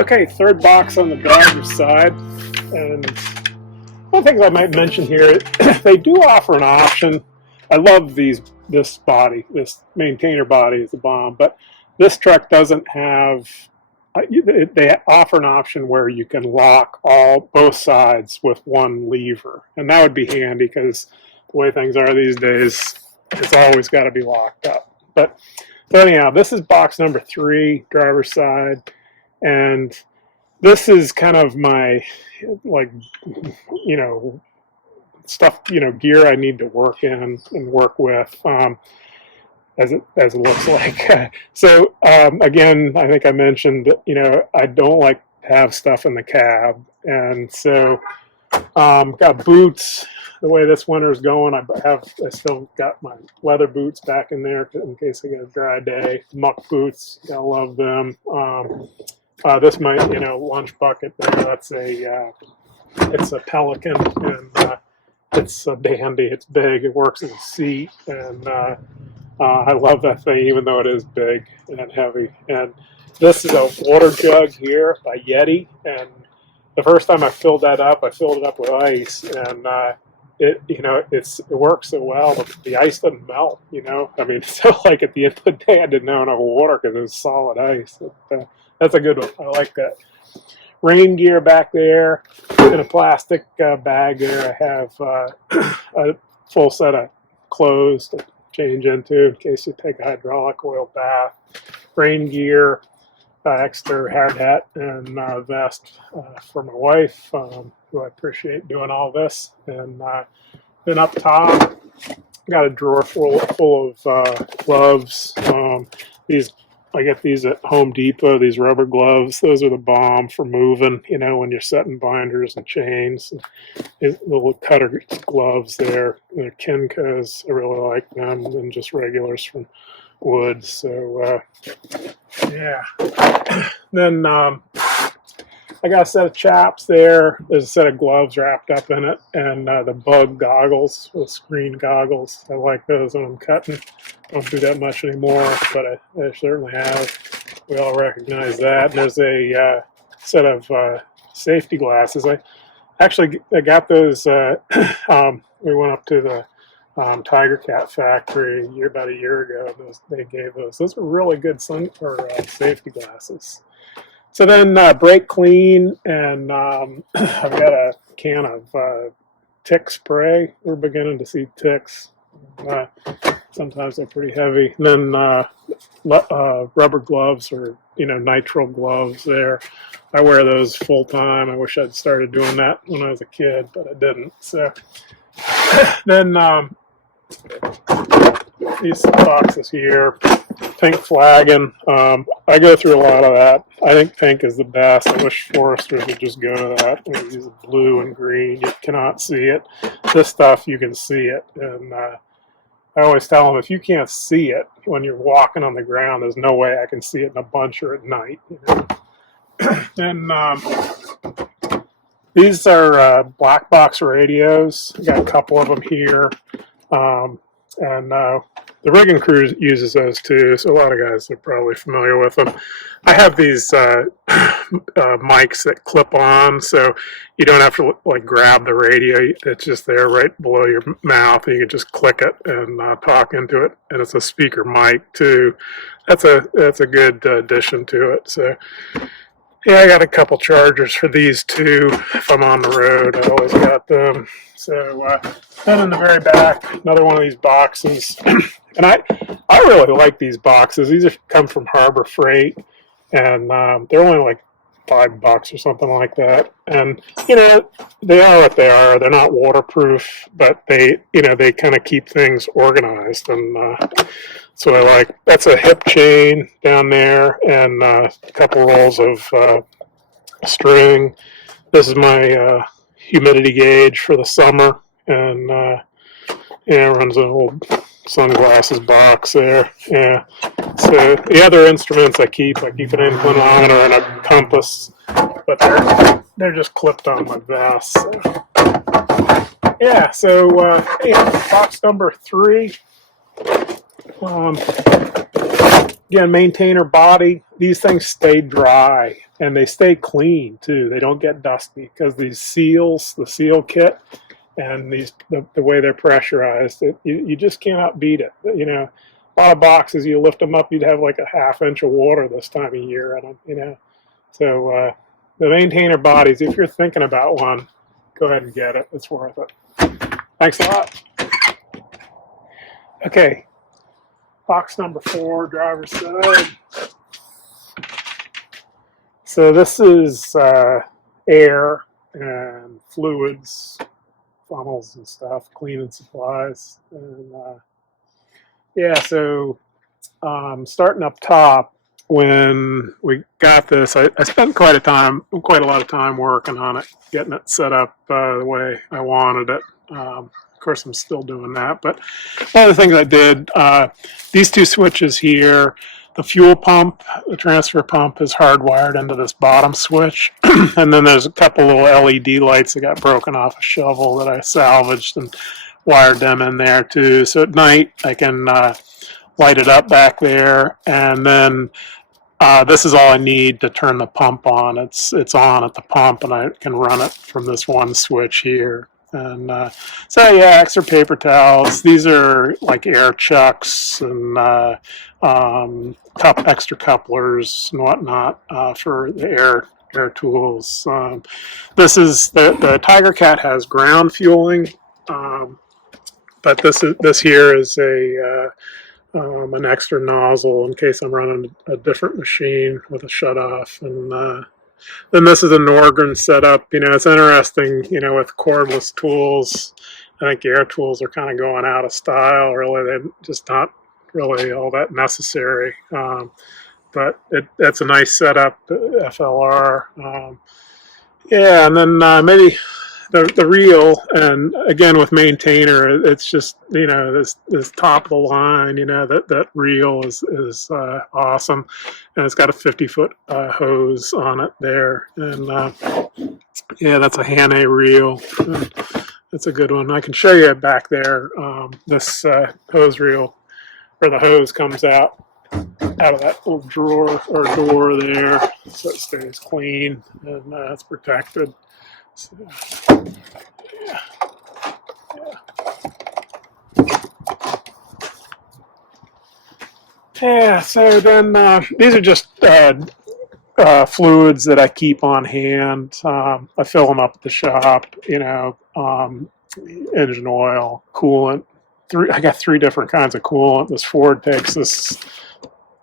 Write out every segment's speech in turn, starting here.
Okay, third box on the driver's side, and one thing I might mention here, they do offer an option. I love this body, this maintainer body is the bomb, but this truck doesn't have. They offer an option where you can lock both sides with one lever, and that would be handy because the way things are these days, it's always got to be locked up. But anyhow, this is box number 3, driver's side. And this is kind of my, like, stuff, gear I need to work in and work with, as it looks like. So, again, I think I mentioned, I don't like to have stuff in the cab. And so, got boots. The way this winter's going, I still got my leather boots back in there in case I get a dry day. Muck boots, I love them. This might, lunch bucket there. That's it's a Pelican, and it's a dandy. It's big. It works as a seat, and I love that thing, even though it is big and heavy. And this is a water jug here by Yeti, and the first time I filled it up with ice, and it works so well. The ice doesn't melt, I mean, so like at the end of the day, I didn't have enough water because it was solid ice. That's a good one. I like that. Rain gear back there in a plastic bag there. I have a full set of clothes to change into in case you take a hydraulic oil bath. Rain gear, extra hard hat and vest for my wife, who I appreciate doing all this. And then up top, got a drawer full of gloves. I get these at Home Depot, these rubber gloves. Those are the bomb for moving, when you're setting binders and chains. And little cutter gloves there. They're Kinko's. I really like them than just regulars from wood. So, yeah. Then I got a set of chaps there. There's a set of gloves wrapped up in it, and the bug goggles, the screen goggles. I like those when I'm cutting. Don't do that much anymore, but I certainly have. We all recognize that. And there's a set of safety glasses. I got those. We went up to the Tiger Cat factory about a year ago. They gave those. Those were really good safety glasses. So then brake clean, and I've got a can of tick spray. We're beginning to see ticks. Sometimes they're pretty heavy. And then rubber gloves or nitrile gloves there. I wear those full time. I wish I'd started doing that when I was a kid, but I didn't. So then these boxes here, pink flagging. I go through a lot of that. I think pink is the best. I wish foresters would just go to that. We use blue and green. You cannot see it. This stuff, you can see it. And I always tell them, if you can't see it when you're walking on the ground, there's no way I can see it in a bunch or at night. And these are black box radios. I got a couple of them here. And the rigging crew uses those too, so a lot of guys are probably familiar with them. I have these mics that clip on, so you don't have to grab the radio. It's just there right below your mouth. You can just click it and talk into it, and it's a speaker mic too. That's a good addition to it. So yeah, I got a couple chargers for these too. If I'm on the road, I always got them. So then in the very back, another one of these boxes. And I really like these boxes. These come from Harbor Freight, and they're only like $5 or something like that. And they are what they are. They're not waterproof, but they kind of keep things organized, and that's what I like. That's a hip chain down there, and a couple rolls of string. This is my humidity gauge for the summer, and it runs an old sunglasses box there. Yeah. So the other instruments I keep an inclinometer and a compass, but they're just clipped on my vest. So. Yeah. So box number 3. again, maintainer body. These things stay dry and they stay clean too. They don't get dusty because these seals, the seal kit, and the way they're pressurized, you just cannot beat it. You know, a lot of boxes, you lift them up, you'd have like a ½ inch of water this time of year in them. You know, so the maintainer bodies, if you're thinking about one, go ahead and get it. It's worth it. Thanks a lot. Okay, box number 4, driver's side. So this is air and fluids, funnels and stuff, cleaning supplies. And yeah, so starting up top, when we got this, I spent quite a lot of time working on it, getting it set up the way I wanted it. Of course, I'm still doing that. But one of the things I did, these 2 switches here, the fuel pump, the transfer pump is hardwired into this bottom switch. And then there's a couple little LED lights that got broken off a shovel that I salvaged and wired them in there too. So at night I can light it up back there. And then this is all I need to turn the pump on. It's on at the pump, and I can run it from this one switch here. And so yeah, extra paper towels. These are like air chucks and extra couplers and whatnot for the air tools. This is the Tiger Cat has ground fueling, but this here is an extra nozzle in case I'm running a different machine with a shutoff. And then this is a Norgren setup. You know, it's interesting, you know, with cordless tools. I think air tools are kind of going out of style, really. They're just not really all that necessary. But it's a nice setup, FLR. Yeah, and then maybe the reel, and again with maintainer, it's just, you know, this top of the line, you know, that reel is awesome, and it's got a 50-foot hose on it there, and yeah, that's a Hannay reel. It's a good one. I can show you back there. This hose reel, or the hose comes out of that little drawer or door there, so it stays clean and it's protected. So, yeah. Yeah, so then these are just fluids that I keep on hand. I fill them up at the shop, you know, engine oil, coolant. I got 3 different kinds of coolant. This Ford takes this,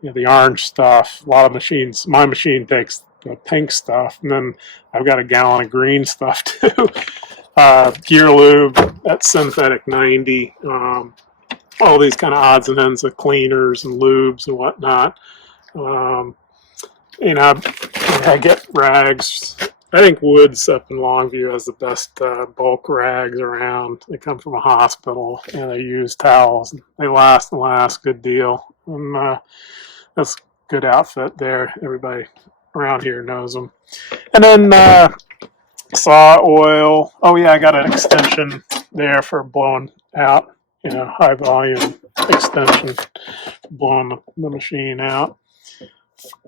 you know, the orange stuff. A lot of machines, my machine takes the pink stuff, and then I've got a gallon of green stuff too. Gear lube, that's synthetic 90. All these kind of odds and ends of cleaners and lubes and whatnot. You know, I get rags. I think Woods up in Longview has the best bulk rags around. They come from a hospital, and they use towels. They last and last a good deal. And that's a good outfit there. Everybody around here knows them. And then saw oil. Oh yeah, I got an extension there for blowing out, you know, high volume extension, blowing the machine out.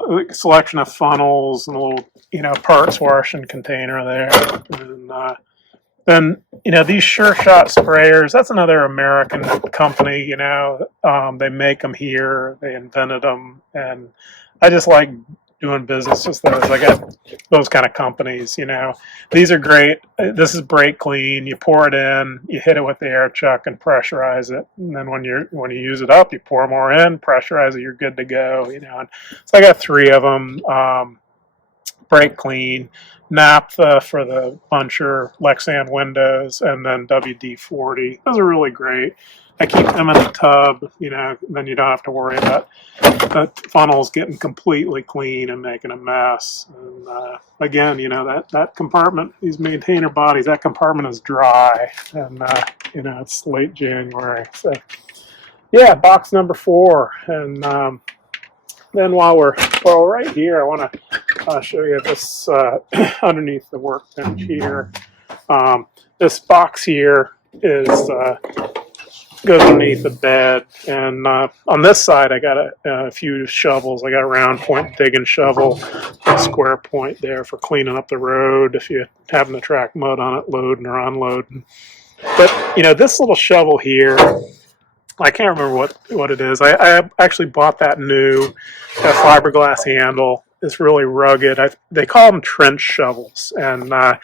A selection of funnels and a little, you know, parts washing container there. And then, you know, these Sure Shot sprayers, that's another American company, you know. They make them here. They invented them. And I just like doing business with those. I got those kind of companies, you know. These are great. This is brake clean. You pour it in, you hit it with the air chuck and pressurize it. And then when you use it up, you pour more in, pressurize it, you're good to go, you know. And so I got 3 of them. Brake clean, naphtha for the puncher, Lexan windows, and then WD-40. Those are really great. I keep them in the tub, you know, then you don't have to worry about the funnels getting completely clean and making a mess. And again, you know, that compartment, these maintainer bodies, that compartment is dry, and you know, it's late January. So yeah, box number 4. And then while we're right here, I want to show you this underneath the workbench here. This box here is goes underneath the bed. And on this side, I got a few shovels. I got a round point digging shovel, a square point there for cleaning up the road if you're having to track mud on it, loading or unloading. But, you know, this little shovel here, I can't remember what it is. I actually bought that new, that fiberglass handle. It's really rugged. They call them trench shovels. And I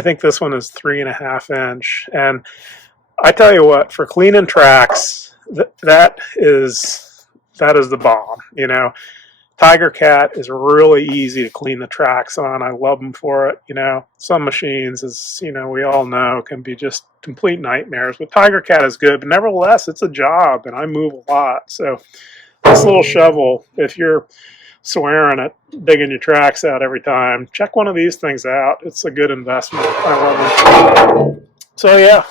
think this one is 3.5 inch. And I tell you what, for cleaning tracks, that is the bomb. You know, Tiger Cat is really easy to clean the tracks on. I love them for it. You know, some machines, as you know, we all know, can be just complete nightmares. But Tiger Cat is good. But nevertheless, it's a job, and I move a lot. So this little shovel, if you're swearing at digging your tracks out every time, check one of these things out. It's a good investment. I love them. So yeah,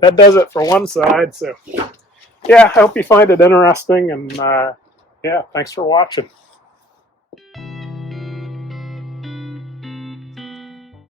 that does it for one side. So yeah, I hope you find it interesting, and yeah, thanks for watching.